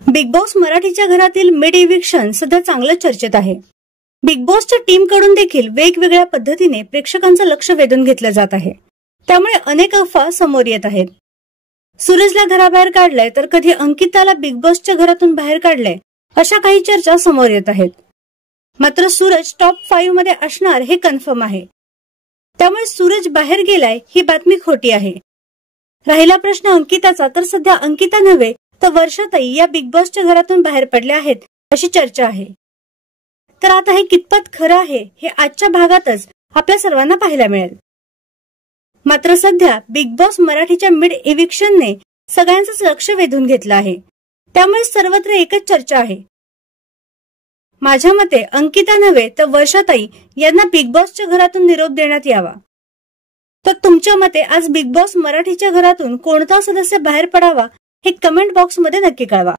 Big boss मराठीच्या घरातील mid eviction सध्या चांगलं चर्चेत आहे. बिग बॉसच्या टीम कडून देखील वेगवेगळ्या पद्धतीने प्रेक्षकांचं लक्ष वेधून घेतलं जात आहे. त्यामुळे अनेक अफवा समोर येत आहेत. सूरजला घराबाहेर काढलंय तर कधी अंकिताला बिग बॉसच्या घरातून बाहेर काढलंय, अशा काही चर्चा समोर येत आहेत. मात्र सूरज टॉप 5 मध्ये असणार हे कन्फर्म आहे. त्यामुळे सूरज बाहेर गेलाय ही बातमी खोटी आहे. राहिला प्रश्न अंकिताचा, तर सध्या अंकिता नव्हे तर वर्षाताई या बिग बॉसच्या घरातून बाहेर पडल्या आहेत अशी चर्चा आहे. तर आता हे कितपत खरं आहे हे आजच्या भागातच आपल्या सर्वांना पाहायला मिळेल. मात्र सध्या बिग बॉस मराठीच्या मिड इव्हिक्शनने सगळ्यांचंच लक्ष वेधून घेतलं आहे. त्यामुळे सर्वत्र एकच चर्चा आहे. माझ्या मते अंकिता नव्हे तर वर्षाताई यांना बिग बॉसच्या घरातून निरोप देण्यात यावा. तर तुमच्या मते आज बिग बॉस मराठीच्या घरातून कोणता सदस्य बाहेर पडावा हे कमेंट बॉक्समध्ये नक्की कळवा.